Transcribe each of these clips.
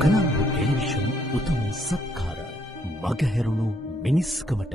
කලම්බෝ television උතුම් සත්කාර මගහැරුණු මිනිස්කමට.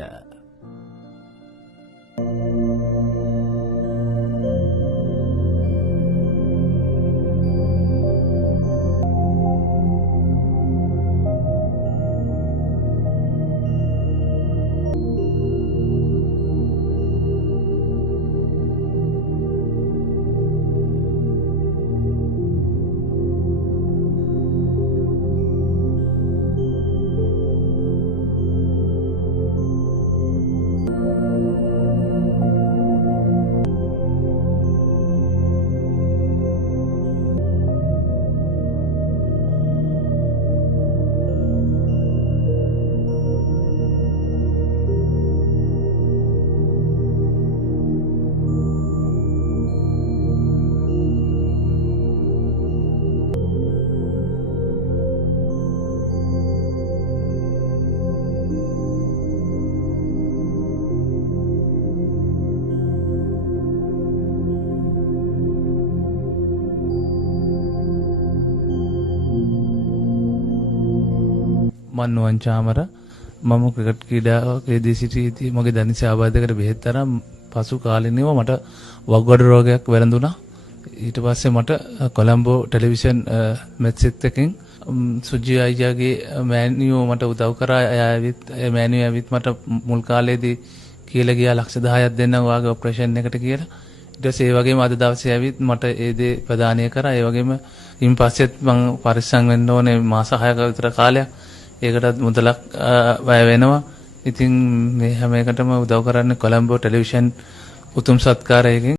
මන්නුවන් චාමර මම ක්‍රිකට් ක්‍රීඩාවකදී සිටීදී මගේ දනිස ආබාධයකට බෙහෙත් තරම් පසු කාලිනව මට වක්ගඩු රෝගයක් වැළඳුණා. ඊට පස්සේ මට කොලම්බෝ ටෙලිවිෂන් මැච් එකකින් සුජි අයියාගේ මෑනියෝ මට උදව් කරා. මෑනියෝ ඇවිත් මට මුල් කාලේදී කියලා ගියා ලක්ෂ 10ක් දෙන්න වාගේ ඔපරේෂන් එකට කියලා. ඊට පස්සේ ඒ වගේම අද දවසේ ඇවිත් මට ඒ දේ ප්‍රදානය කරා. ඒ වගේම ඉන් පස්සෙත් මම පරිස්සම් වෙන්න ඕනේ මාස 6ක විතර කාලයක්. ඒකටත් මුදලක් වැය වෙනවා. ඉතින් මේ හැම එකටම උදව් කරන්නේ කොලම්බෝ ටෙලිවිෂන් උතුම් සත්කාරයකින්.